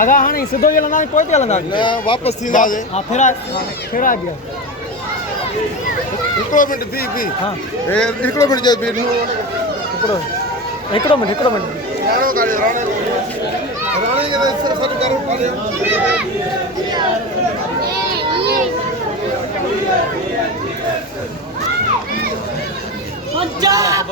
आगा हाणे सिधो ई हलंदा पोइ ते हलंदा वापस थींदा हा फिर आ गया हिकिड़ो मिंट बी हाँ हिकिड़ो मिंट जो बी हिकिड़ो मिंट राणो गाड़ी राणे के सर करो पंजाब